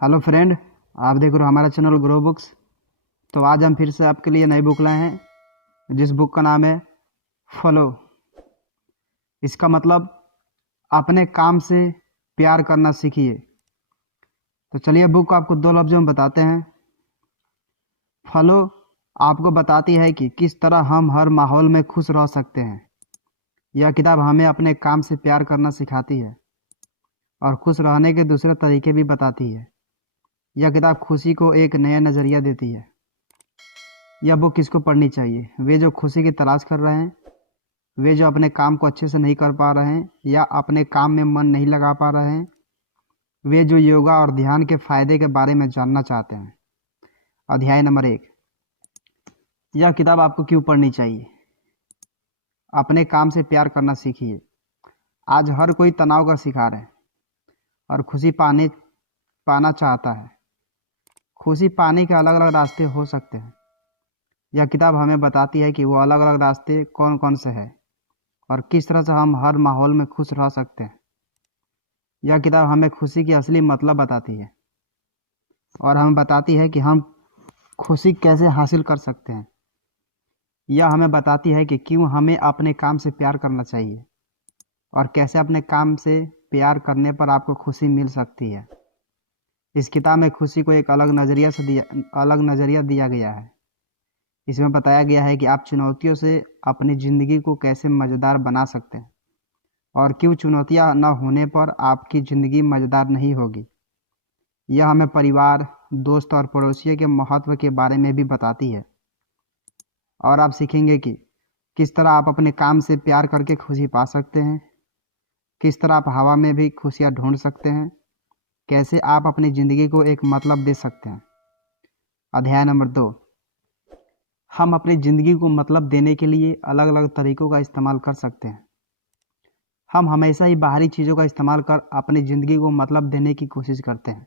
Hello friend. आप देख रहे हो हमारा चैनल ग्रो बुक्स। तो आज हम फिर से आपके लिए नई बुक लाए हैं जिस बुक का नाम है फॉलो। इसका मतलब अपने काम से प्यार करना सीखिए। तो चलिए बुक को आपको दो लफ्ज़ों में बताते हैं। फॉलो आपको बताती है कि किस तरह हम हर माहौल में खुश रह सकते हैं। यह किताब हमें अपने काम से प्यार करना सिखाती है और खुश रहने के दूसरे तरीके भी बताती है। यह किताब खुशी को एक नया नज़रिया देती है। यह बुक किसको पढ़नी चाहिए? वे जो खुशी की तलाश कर रहे हैं, वे जो अपने काम को अच्छे से नहीं कर पा रहे हैं या अपने काम में मन नहीं लगा पा रहे हैं, वे जो योगा और ध्यान के फायदे के बारे में जानना चाहते हैं। अध्याय नंबर 1। यह किताब आपको क्यों पढ़नी चाहिए? अपने काम से प्यार करना सीखिए। आज हर कोई तनाव का शिकार है और खुशी पाना चाहता है। खुशी पाने के अलग अलग रास्ते हो सकते हैं। यह किताब हमें बताती है कि वो अलग अलग रास्ते कौन कौन से हैं और किस तरह से हम हर माहौल में खुश रह सकते हैं। यह किताब हमें खुशी की असली मतलब बताती है और हमें बताती है कि हम खुशी कैसे हासिल कर सकते हैं। यह हमें बताती है कि क्यों हमें अपने काम से प्यार करना चाहिए और कैसे अपने काम से प्यार करने पर आपको खुशी मिल सकती है। इस किताब में खुशी को एक अलग नज़रिया दिया गया है। इसमें बताया गया है कि आप चुनौतियों से अपनी ज़िंदगी को कैसे मज़ेदार बना सकते हैं और क्यों चुनौतियां न होने पर आपकी ज़िंदगी मज़ेदार नहीं होगी। यह हमें परिवार, दोस्त और पड़ोसियों के महत्व के बारे में भी बताती है और आप सीखेंगे कि किस तरह आप अपने काम से प्यार करके खुशी पा सकते हैं, किस तरह आप हवा में भी खुशियां ढूंढ सकते हैं, कैसे आप अपनी ज़िंदगी को एक मतलब दे सकते हैं। अध्याय नंबर 2। हम अपनी ज़िंदगी को मतलब देने के लिए अलग अलग तरीकों का इस्तेमाल कर सकते हैं। हम हमेशा ही बाहरी चीज़ों का इस्तेमाल कर अपनी ज़िंदगी को मतलब देने की कोशिश करते हैं।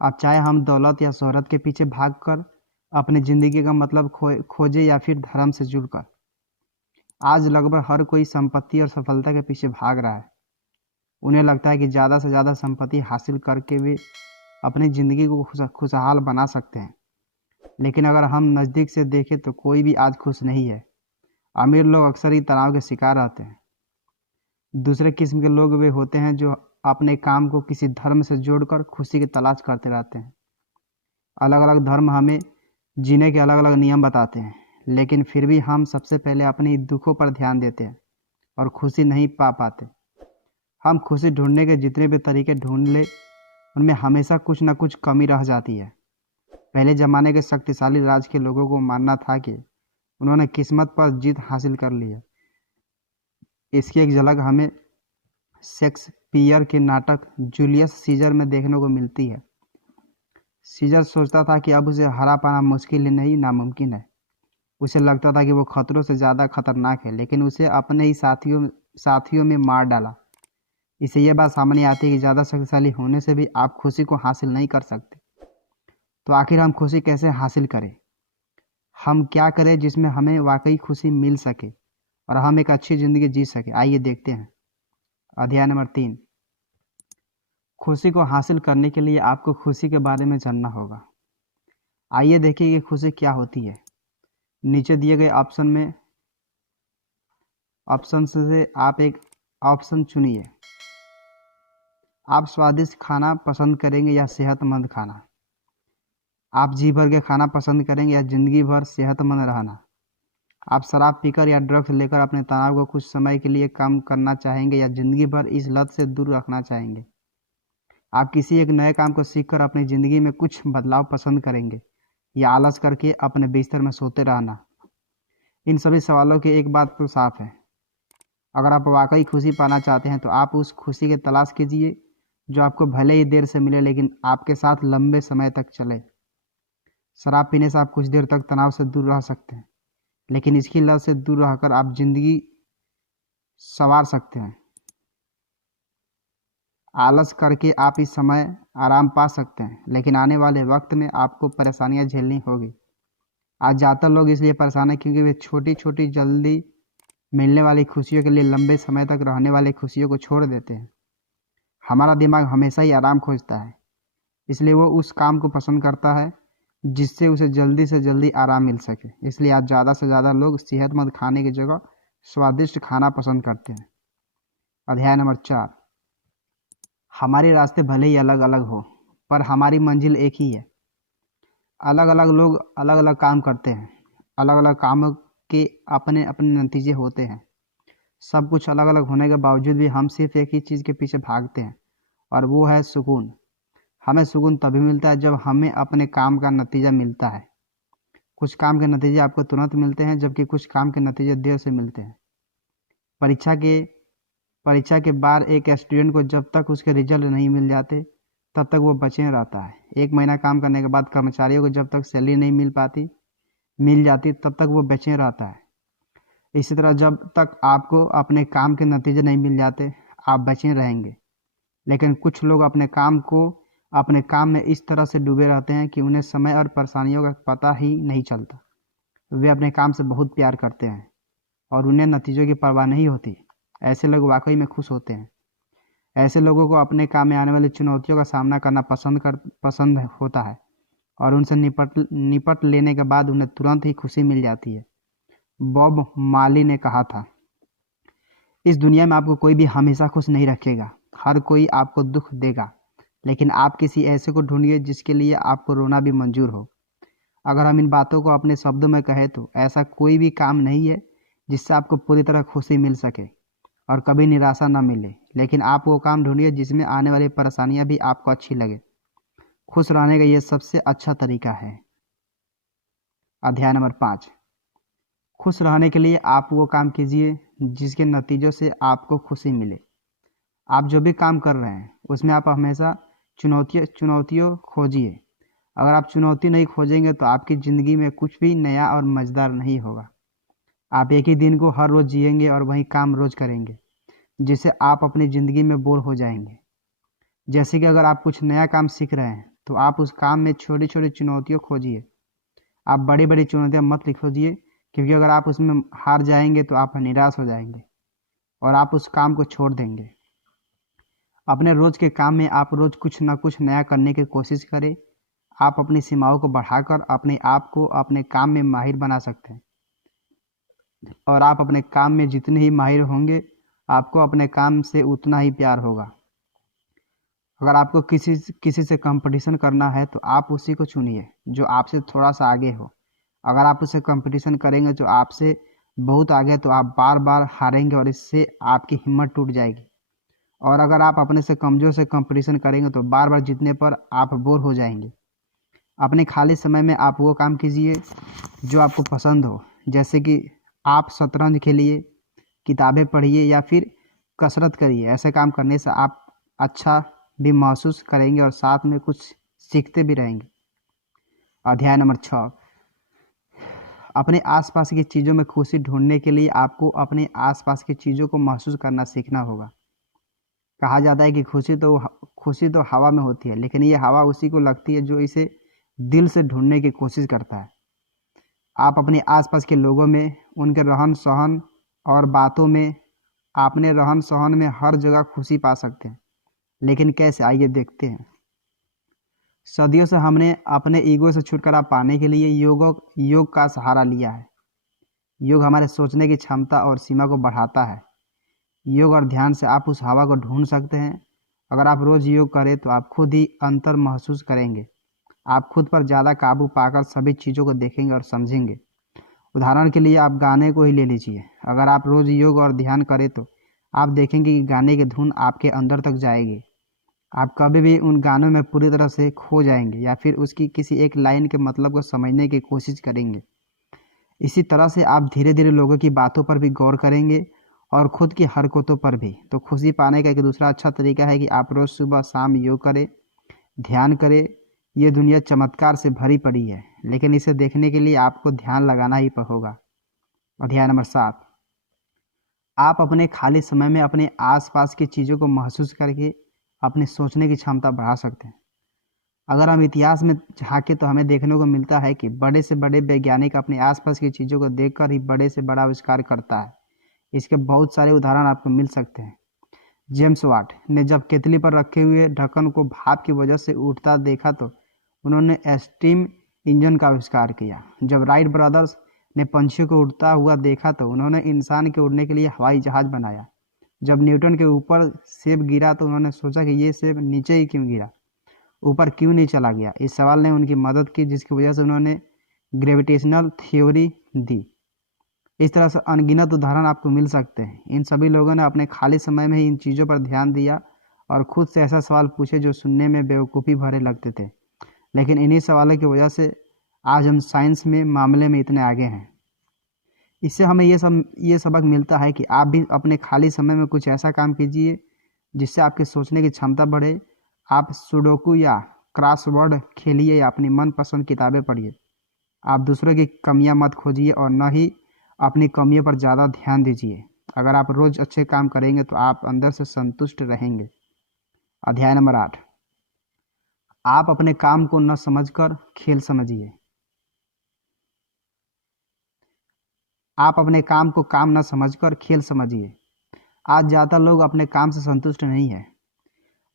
अब चाहे हम दौलत या शोहरत के पीछे भागकर अपनी ज़िंदगी का मतलब खोजे या फिर धर्म से जुड़कर। आज लगभग हर कोई संपत्ति और सफलता के पीछे भाग रहा है। उन्हें लगता है कि ज़्यादा से ज़्यादा संपत्ति हासिल करके वे अपनी ज़िंदगी को खुशहाल बना सकते हैं। लेकिन अगर हम नज़दीक से देखें तो कोई भी आज खुश नहीं है। अमीर लोग अक्सर ही तनाव के शिकार रहते हैं। दूसरे किस्म के लोग वे होते हैं जो अपने काम को किसी धर्म से जोड़कर खुशी की तलाश करते रहते हैं। अलग अलग धर्म हमें जीने के अलग अलग नियम बताते हैं, लेकिन फिर भी हम सबसे पहले अपने दुखों पर ध्यान देते हैं और खुशी नहीं पा पाते। हम खुशी ढूंढने के जितने भी तरीके ढूंढ ले, उनमें हमेशा कुछ न कुछ कमी रह जाती है। पहले ज़माने के शक्तिशाली राज के लोगों को मानना था कि उन्होंने किस्मत पर जीत हासिल कर ली है। इसकी एक झलक हमें शेक्सपियर के नाटक जूलियस सीजर में देखने को मिलती है। सीजर सोचता था कि अब उसे हरा पाना मुश्किल ही नहीं, नामुमकिन है। उसे लगता था कि वो खतरों से ज़्यादा खतरनाक है, लेकिन उसे अपने ही साथियों में मार डाला। इसे यह बात सामने आती है कि ज़्यादा शक्तिशाली होने से भी आप खुशी को हासिल नहीं कर सकते। तो आखिर हम खुशी कैसे हासिल करें? हम क्या करें जिसमें हमें वाकई खुशी मिल सके और हम एक अच्छी ज़िंदगी जी सके? आइए देखते हैं। अध्याय नंबर 3। खुशी को हासिल करने के लिए आपको खुशी के बारे में जानना होगा। आइए देखिए कि खुशी क्या होती है। नीचे दिए गए ऑप्शन से आप एक ऑप्शन चुनिए। आप स्वादिष्ट खाना पसंद करेंगे या सेहतमंद खाना? आप जी भर के खाना पसंद करेंगे या जिंदगी भर सेहतमंद रहना? आप शराब पीकर या ड्रग्स लेकर अपने तनाव को कुछ समय के लिए कम करना चाहेंगे या जिंदगी भर इस लत से दूर रखना चाहेंगे? आप किसी एक नए काम को सीखकर अपनी ज़िंदगी में कुछ बदलाव पसंद करेंगे या आलस करके अपने बिस्तर में सोते रहना? इन सभी सवालों की एक बात तो साफ है। अगर आप वाकई खुशी पाना चाहते हैं तो आप उस खुशी की तलाश कीजिए जो आपको भले ही देर से मिले लेकिन आपके साथ लंबे समय तक चले। शराब पीने से आप कुछ देर तक तनाव से दूर रह सकते हैं, लेकिन इसकी लत से दूर रहकर आप जिंदगी संवार सकते हैं। आलस करके आप इस समय आराम पा सकते हैं, लेकिन आने वाले वक्त में आपको परेशानियां झेलनी होगी। आज ज़्यादातर लोग इसलिए परेशान हैं क्योंकि वे छोटी छोटी जल्दी मिलने वाली खुशियों के लिए लंबे समय तक रहने वाली खुशियों को छोड़ देते हैं। हमारा दिमाग हमेशा ही आराम खोजता है, इसलिए वो उस काम को पसंद करता है जिससे उसे जल्दी से जल्दी आराम मिल सके। इसलिए आज ज़्यादा से ज़्यादा लोग सेहतमंद खाने की जगह स्वादिष्ट खाना पसंद करते हैं। अध्याय नंबर 4। हमारे रास्ते भले ही अलग अलग हो, पर हमारी मंजिल एक ही है। अलग अलग लोग अलग अलग काम करते हैं, अलग अलग कामों के अपने अपने नतीजे होते हैं। सब कुछ अलग अलग होने के बावजूद भी हम सिर्फ एक ही चीज़ के पीछे भागते हैं, और वो है सुकून। हमें सुकून तभी मिलता है जब हमें अपने काम का नतीजा मिलता है। कुछ काम के नतीजे आपको तुरंत मिलते हैं, जबकि कुछ काम के नतीजे देर से मिलते हैं। परीक्षा के बाद एक स्टूडेंट को जब तक उसके रिजल्ट नहीं मिल जाते तब तक वो बचे रहता है। 1 महीना काम करने के बाद कर्मचारियों को जब तक सैलरी नहीं मिल जाती तब तक वो बेचैन रहता है। इसी तरह जब तक आपको अपने काम के नतीजे नहीं मिल जाते आप बेचैन रहेंगे। लेकिन कुछ लोग अपने काम में इस तरह से डूबे रहते हैं कि उन्हें समय और परेशानियों का पता ही नहीं चलता। वे अपने काम से बहुत प्यार करते हैं और उन्हें नतीजों की परवाह नहीं होती। ऐसे लोग वाकई में खुश होते हैं। ऐसे लोगों को अपने काम में आने वाली चुनौतियों का सामना करना पसंद होता है, और उनसे निपट लेने के बाद उन्हें तुरंत ही खुशी मिल जाती है। बॉब मार्ली ने कहा था, इस दुनिया में आपको कोई भी हमेशा खुश नहीं रखेगा। हर कोई आपको दुख देगा, लेकिन आप किसी ऐसे को ढूंढिए जिसके लिए आपको रोना भी मंजूर हो। अगर हम इन बातों को अपने शब्दों में कहें तो ऐसा कोई भी काम नहीं है जिससे आपको पूरी तरह खुशी मिल सके और कभी निराशा न मिले। लेकिन आप वो काम ढूंढिए जिसमें आने वाली परेशानियां भी आपको अच्छी लगे। खुश रहने का ये सबसे अच्छा तरीका है। अध्याय नंबर 5। खुश रहने के लिए आप वो काम कीजिए जिसके नतीजों से आपको खुशी मिले। आप जो भी काम कर रहे हैं उसमें आप हमेशा चुनौतियों खोजिए। अगर आप चुनौती नहीं खोजेंगे तो आपकी ज़िंदगी में कुछ भी नया और मज़ेदार नहीं होगा। आप एक ही दिन को हर रोज़ जिएंगे और वही काम रोज़ करेंगे, जिससे आप अपनी ज़िंदगी में बोर हो जाएंगे। जैसे कि अगर आप कुछ नया काम सीख रहे हैं तो आप उस काम में छोटी छोटी चुनौतियाँ खोजिए। आप बड़ी बड़ी चुनौतियाँ मत खोजिए, क्योंकि अगर आप उसमें हार जाएंगे तो आप निराश हो जाएंगे और आप उस काम को छोड़ देंगे। अपने रोज़ के काम में आप रोज़ कुछ ना कुछ नया करने की कोशिश करें। आप अपनी सीमाओं को बढ़ाकर अपने आप को अपने काम में माहिर बना सकते हैं, और आप अपने काम में जितने ही माहिर होंगे आपको अपने काम से उतना ही प्यार होगा। अगर आपको किसी से कंपटीशन करना है तो आप उसी को चुनिए जो आपसे थोड़ा सा आगे हो। अगर आप उससे कंपटीशन करेंगे जो आपसे बहुत आगे तो आप बार बार हारेंगे और इससे आपकी हिम्मत टूट जाएगी। और अगर आप अपने से कमज़ोर से कंपटीशन करेंगे तो बार बार जीतने पर आप बोर हो जाएंगे। अपने खाली समय में आप वो काम कीजिए जो आपको पसंद हो, जैसे कि आप शतरंज खेलिए, किताबें पढ़िए या फिर कसरत करिए। ऐसे काम करने से आप अच्छा भी महसूस करेंगे और साथ में कुछ सीखते भी रहेंगे। अध्याय नंबर 6। अपने आसपास की चीज़ों में खुशी ढूंढने के लिए आपको अपने आसपास की चीज़ों को महसूस करना सीखना होगा। कहा जाता है कि खुशी तो हवा में होती है, लेकिन ये हवा उसी को लगती है जो इसे दिल से ढूंढने की कोशिश करता है। आप अपने आसपास के लोगों में, उनके रहन सहन और बातों में, अपने रहन सहन में हर जगह खुशी पा सकते हैं। लेकिन कैसे, आइए देखते हैं। सदियों से हमने अपने ईगो से छुटकारा पाने के लिए योग का सहारा लिया है। योग हमारे सोचने की क्षमता और सीमा को बढ़ाता है। योग और ध्यान से आप उस हवा को ढूंढ सकते हैं। अगर आप रोज़ योग करें तो आप खुद ही अंतर महसूस करेंगे। आप खुद पर ज़्यादा काबू पाकर सभी चीज़ों को देखेंगे और समझेंगे। उदाहरण के लिए आप गाने को ही ले लीजिए। अगर आप रोज़ योग और ध्यान करें तो आप देखेंगे कि गाने की धुन आपके अंदर तक जाएगी। आप कभी भी उन गानों में पूरी तरह से खो जाएंगे या फिर उसकी किसी एक लाइन के मतलब को समझने की कोशिश करेंगे। इसी तरह से आप धीरे धीरे लोगों की बातों पर भी गौर करेंगे और खुद की हरकतों पर भी। तो खुशी पाने का एक दूसरा अच्छा तरीका है कि आप रोज़ सुबह शाम योग करें, ध्यान करें। ये दुनिया चमत्कार से भरी पड़ी है, लेकिन इसे देखने के लिए आपको ध्यान लगाना ही होगा। अध्याय नंबर 7। आप अपने खाली समय में अपने आसपास की चीज़ों को महसूस करके अपनी सोचने की क्षमता बढ़ा सकते हैं। अगर हम इतिहास में झांकें तो हमें देखने को मिलता है कि बड़े से बड़े वैज्ञानिक अपने आसपास की चीज़ों को देखकर ही बड़े से बड़ा आविष्कार करता है। इसके बहुत सारे उदाहरण आपको मिल सकते हैं। जेम्स वाट ने जब केतली पर रखे हुए ढक्कन को भाप की वजह से उठता देखा तो उन्होंने स्टीम इंजन का आविष्कार किया। जब राइट ब्रदर्स ने पंछियों को उड़ता हुआ देखा तो उन्होंने इंसान के उड़ने के लिए हवाई जहाज बनाया। जब न्यूटन के ऊपर सेब गिरा तो उन्होंने सोचा कि ये सेब नीचे ही क्यों गिरा, ऊपर क्यों नहीं चला गया। इस सवाल ने उनकी मदद की, जिसकी वजह से उन्होंने ग्रेविटेशनल थ्योरी दी। इस तरह से अनगिनत उदाहरण आपको मिल सकते हैं। इन सभी लोगों ने अपने खाली समय में ही इन चीज़ों पर ध्यान दिया और खुद से ऐसा सवाल पूछे जो सुनने में बेवकूफ़ी भरे लगते थे, लेकिन इन्हीं सवालों की वजह से आज हम साइंस में मामले में इतने आगे हैं। इससे हमें ये सबक मिलता है कि आप भी अपने खाली समय में कुछ ऐसा काम कीजिए जिससे आपकी सोचने की क्षमता बढ़े। आप सुडोकू या क्रॉसवर्ड खेलिए या अपनी मनपसंद किताबें पढ़िए। आप दूसरों की कमियां मत खोजिए और न ही अपनी कमियों पर ज़्यादा ध्यान दीजिए। अगर आप रोज़ अच्छे काम करेंगे तो आप अंदर से संतुष्ट रहेंगे। अध्याय नंबर 8, आप अपने काम को न समझकर खेल समझिए। आप अपने काम को काम न समझकर खेल समझिए। आज ज़्यादातर लोग अपने काम से संतुष्ट नहीं हैं।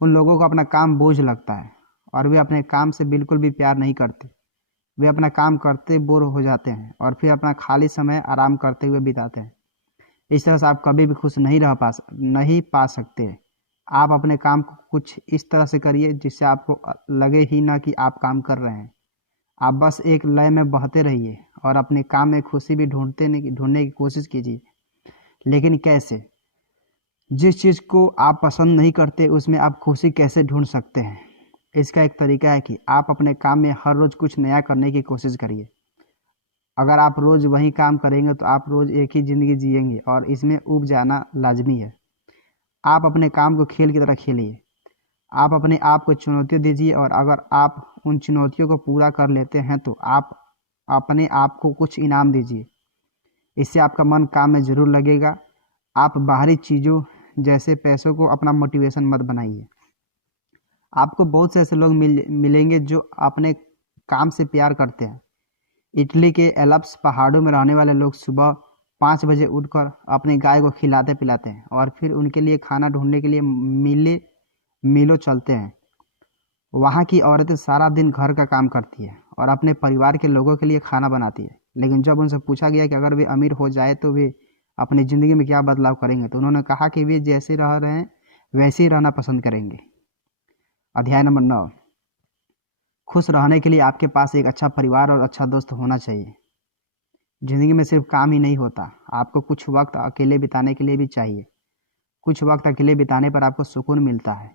उन लोगों को अपना काम बोझ लगता है और वे अपने काम से बिल्कुल भी प्यार नहीं करते। वे अपना काम करते बोर हो जाते हैं और फिर अपना खाली समय आराम करते हुए बिताते हैं। इस तरह से आप कभी भी खुश नहीं पा सकते। आप अपने काम को कुछ इस तरह से करिए जिससे आपको लगे ही ना कि आप काम कर रहे हैं। आप बस एक लय में बहते रहिए और अपने काम में खुशी भी ढूंढने की कोशिश कीजिए। लेकिन कैसे? जिस चीज़ को आप पसंद नहीं करते उसमें आप खुशी कैसे ढूंढ सकते हैं? इसका एक तरीका है कि आप अपने काम में हर रोज़ कुछ नया करने की कोशिश करिए। अगर आप रोज़ वही काम करेंगे तो आप रोज़ एक ही ज़िंदगी जिएंगे और इसमें ऊब जाना लाजमी है। आप अपने काम को खेल की तरह खेलिए। आप अपने आप को चुनौतियाँ दीजिए और अगर आप उन चुनौतियों को पूरा कर लेते हैं तो आप अपने आप को कुछ इनाम दीजिए। इससे आपका मन काम में ज़रूर लगेगा। आप बाहरी चीज़ों जैसे पैसों को अपना मोटिवेशन मत बनाइए। आपको बहुत से ऐसे लोग मिलेंगे जो अपने काम से प्यार करते हैं। इटली के एल्प्स पहाड़ों में रहने वाले लोग सुबह 5 बजे उठकर अपनी गाय को खिलाते पिलाते हैं और फिर उनके लिए खाना ढूंढने के लिए मीलों चलते हैं। वहाँ की औरतें सारा दिन घर का काम करती है और अपने परिवार के लोगों के लिए खाना बनाती है। लेकिन जब उनसे पूछा गया कि अगर वे अमीर हो जाए तो वे अपनी ज़िंदगी में क्या बदलाव करेंगे, तो उन्होंने कहा कि वे जैसे रह रहे हैं वैसे ही रहना पसंद करेंगे। अध्याय नंबर 9, खुश रहने के लिए आपके पास एक अच्छा परिवार और अच्छा दोस्त होना चाहिए। ज़िंदगी में सिर्फ काम ही नहीं होता, आपको कुछ वक्त अकेले बिताने के लिए भी चाहिए। कुछ वक्त अकेले बिताने पर आपको सुकून मिलता है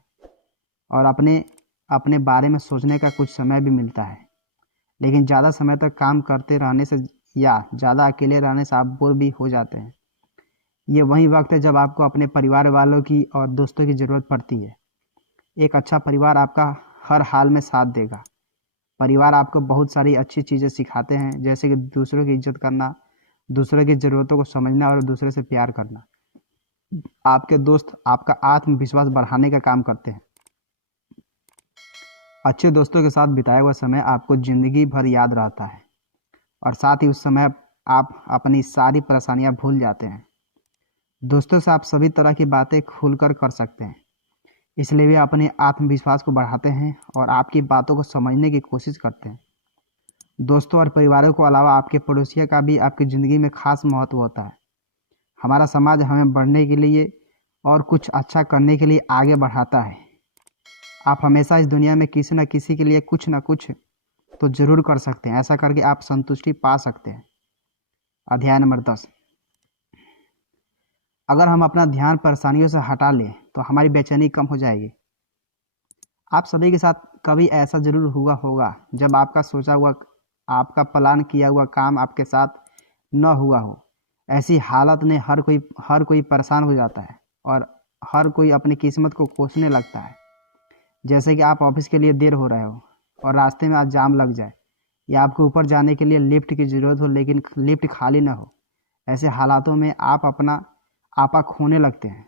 और अपने बारे में सोचने का कुछ समय भी मिलता है। लेकिन ज़्यादा समय तक काम करते रहने से या ज़्यादा अकेले रहने से आप बोर भी हो जाते हैं। ये वही वक्त है जब आपको अपने परिवार वालों की और दोस्तों की ज़रूरत पड़ती है। एक अच्छा परिवार आपका हर हाल में साथ देगा। परिवार आपको बहुत सारी अच्छी चीज़ें सिखाते हैं, जैसे कि दूसरों की इज्जत करना, दूसरों की ज़रूरतों को समझना और दूसरे से प्यार करना। आपके दोस्त आपका आत्मविश्वास बढ़ाने का काम करते हैं। अच्छे दोस्तों के साथ बिताया हुआ समय आपको ज़िंदगी भर याद रहता है और साथ ही उस समय आप अपनी सारी परेशानियां भूल जाते हैं। दोस्तों से आप सभी तरह की बातें खुलकर कर सकते हैं, इसलिए वे अपने आत्मविश्वास को बढ़ाते हैं और आपकी बातों को समझने की कोशिश करते हैं। दोस्तों और परिवारों को अलावा आपके पड़ोसियों का भी आपकी ज़िंदगी में खास महत्व होता है। हमारा समाज हमें बढ़ने के लिए और कुछ अच्छा करने के लिए आगे बढ़ाता है। आप हमेशा इस दुनिया में किसी न किसी के लिए कुछ न कुछ तो ज़रूर कर सकते हैं। ऐसा करके आप संतुष्टि पा सकते हैं। अध्याय नंबर 10, अगर हम अपना ध्यान परेशानियों से हटा लें तो हमारी बेचैनी कम हो जाएगी। आप सभी के साथ कभी ऐसा ज़रूर हुआ होगा जब आपका प्लान किया हुआ काम आपके साथ न हुआ हो। ऐसी हालत में हर कोई परेशान हो जाता है और हर कोई अपनी किस्मत को कोसने लगता है। जैसे कि आप ऑफिस के लिए देर हो रहे हो और रास्ते में आज जाम लग जाए, या आपको ऊपर जाने के लिए लिफ्ट की ज़रूरत हो लेकिन लिफ्ट खाली ना हो। ऐसे हालातों में आप अपना आपा खोने लगते हैं।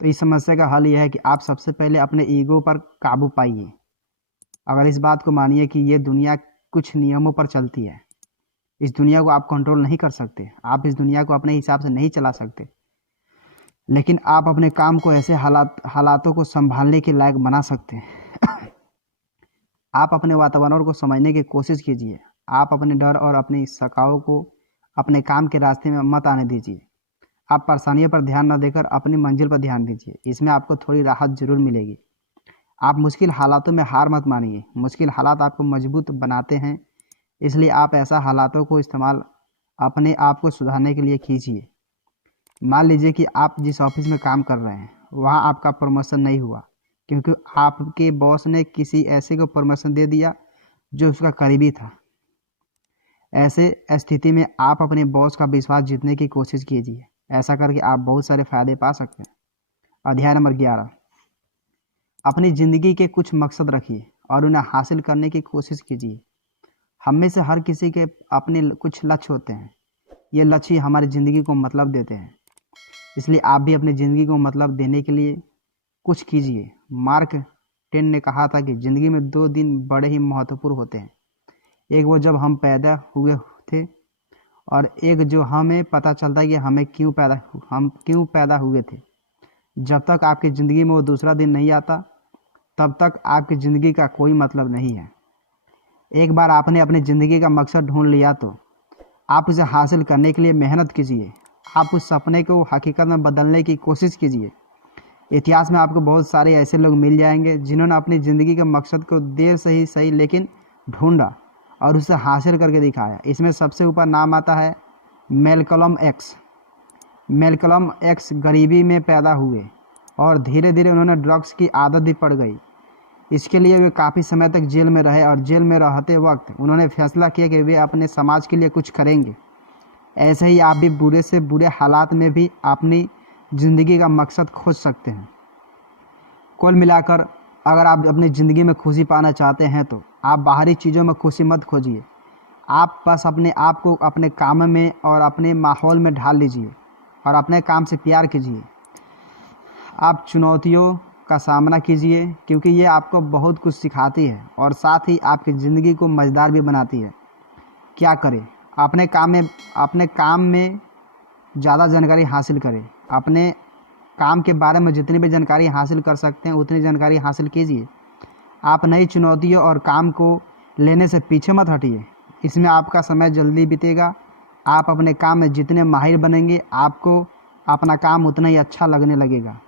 तो इस समस्या का हल यह है कि आप सबसे पहले अपने ईगो पर काबू पाइए। अगर इस बात को मानिए कि ये दुनिया कुछ नियमों पर चलती है। इस दुनिया को आप कंट्रोल नहीं कर सकते, आप इस दुनिया को अपने हिसाब से नहीं चला सकते। लेकिन आप अपने काम को ऐसे हालातों को संभालने के लायक बना सकते हैं। आप अपने वातावरण को समझने की कोशिश कीजिए। आप अपने डर और अपनी शकाओं को अपने काम के रास्ते में मत आने दीजिए। आप परेशानियों पर ध्यान न देकर अपनी मंजिल पर ध्यान दीजिए। इसमें आपको थोड़ी राहत जरूर मिलेगी। आप मुश्किल हालातों में हार मत मानिए। मुश्किल हालात आपको मजबूत बनाते हैं, इसलिए आप ऐसा हालातों को इस्तेमाल अपने आप को सुधारने के लिए कीजिए। मान लीजिए कि आप जिस ऑफिस में काम कर रहे हैं वहाँ आपका प्रमोशन नहीं हुआ क्योंकि आपके बॉस ने किसी ऐसे को प्रमोशन दे दिया जो उसका करीबी था। ऐसे स्थिति में आप अपने बॉस का विश्वास जीतने की कोशिश कीजिए। ऐसा करके आप बहुत सारे फायदे पा सकते हैं। अध्याय नंबर 11, अपनी ज़िंदगी के कुछ मकसद रखिए और उन्हें हासिल करने की कोशिश कीजिए। हम में से हर किसी के अपने कुछ लक्ष्य होते हैं। ये लक्ष्य हमारी ज़िंदगी को मतलब देते हैं, इसलिए आप भी अपनी ज़िंदगी को मतलब देने के लिए कुछ कीजिए। मार्क ट्वेन ने कहा था कि ज़िंदगी में 2 दिन बड़े ही महत्वपूर्ण होते हैं। एक वो जब हम पैदा हुए थे और एक जो हमें पता चलता है कि हम क्यों पैदा हुए थे। जब तक आपकी ज़िंदगी में वो दूसरा दिन नहीं आता तब तक आपकी ज़िंदगी का कोई मतलब नहीं है। एक बार आपने अपनी ज़िंदगी का मकसद ढूंढ लिया तो आप उसे हासिल करने के लिए मेहनत कीजिए। आप उस सपने को हकीकत में बदलने की कोशिश कीजिए। इतिहास में आपको बहुत सारे ऐसे लोग मिल जाएंगे जिन्होंने अपनी ज़िंदगी के मकसद को देर से ही सही लेकिन ढूंढा और उसे हासिल करके दिखाया। इसमें सबसे ऊपर नाम आता है मैल्कलम एक्स। मैल्कलम एक्स गरीबी में पैदा हुए और धीरे धीरे उन्होंने ड्रग्स की आदत भी पड़ गई। इसके लिए वे काफ़ी समय तक जेल में रहे और जेल में रहते वक्त उन्होंने फैसला किया कि वे अपने समाज के लिए कुछ करेंगे। ऐसे ही आप भी बुरे से बुरे हालात में भी अपनी ज़िंदगी का मकसद खोज सकते हैं। कुल मिलाकर अगर आप अपनी ज़िंदगी में खुशी पाना चाहते हैं तो आप बाहरी चीज़ों में खुशी मत खोजिए। आप बस अपने आप को अपने काम में और अपने माहौल में ढाल लीजिए और अपने काम से प्यार कीजिए। आप चुनौतियों का सामना कीजिए क्योंकि ये आपको बहुत कुछ सिखाती है और साथ ही आपकी ज़िंदगी को मज़ेदार भी बनाती है। क्या करें? अपने काम में ज़्यादा जानकारी हासिल करें। अपने काम के बारे में जितनी भी जानकारी हासिल कर सकते हैं उतनी जानकारी हासिल कीजिए। आप नई चुनौतियों और काम को लेने से पीछे मत हटिए। इसमें आपका समय जल्दी बीतेगा। आप अपने काम में जितने माहिर बनेंगे आपको अपना काम उतना ही अच्छा लगने लगेगा।